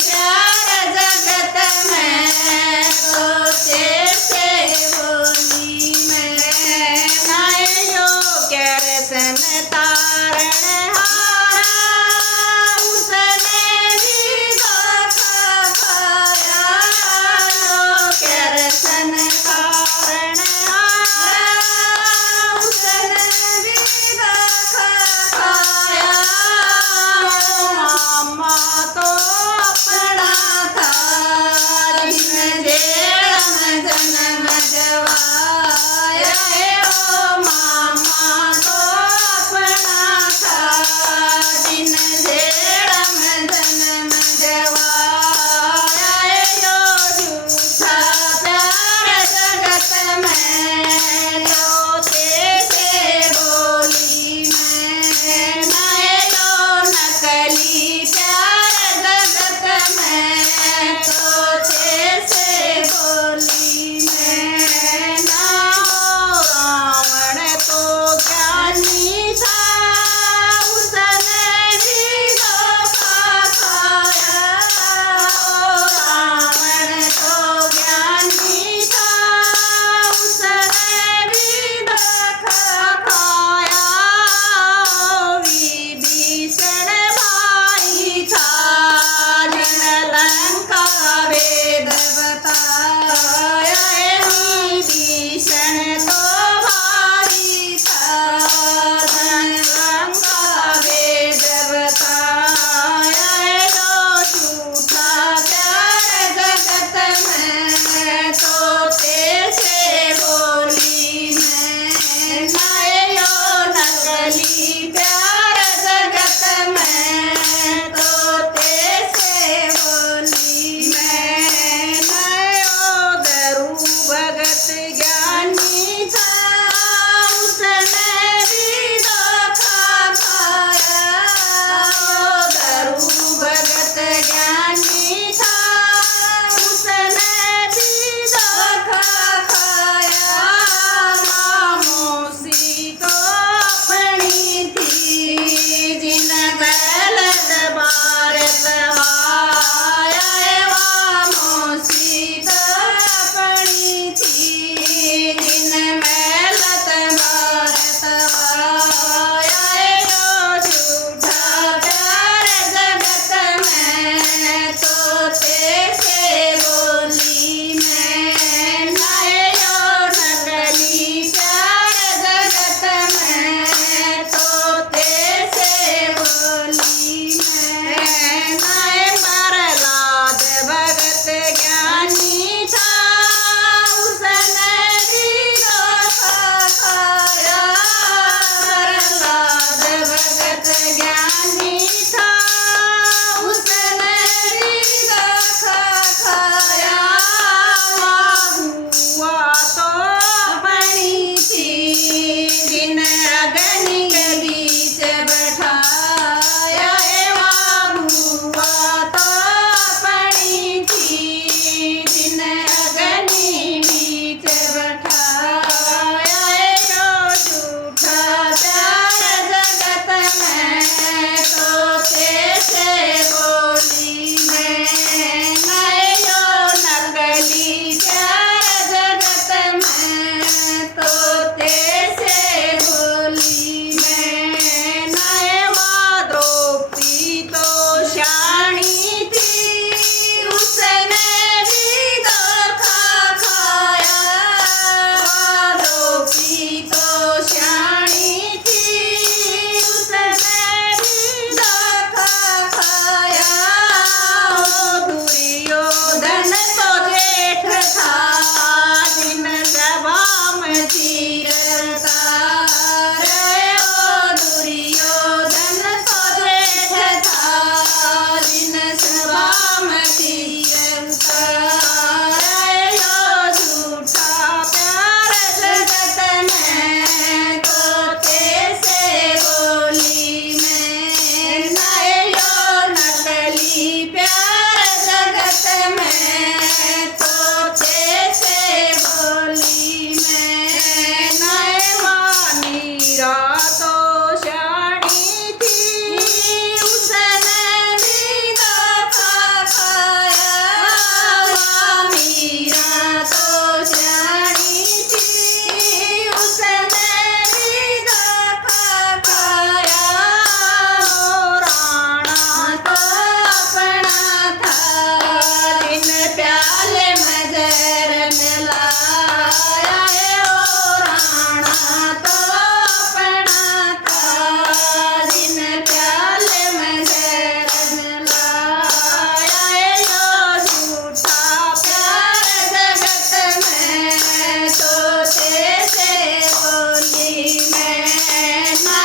प्यार जगत में तो कैसे बोली मैं। नायो कैरसन तारण हारा उसने भी धोखा खाया। कैरसन तारण हारा उसने भी धोखा खाया। मामा तो अपना था जिन जेल में जन्म जवाया। ओ मामा तो अपना था जिन जेल में जन्म जवाया। यो झूठा प्यार जगत में तो कैसे बोली मैं। नायो नकली प्यार जगत में तो कैसे बोली मैं। ना हो रावण तो ज्ञानी था उसने भी धोखा खाया। रावण तो ज्ञानी था उसने भी धोखा खाया। विभीषण भाई था जिन लंका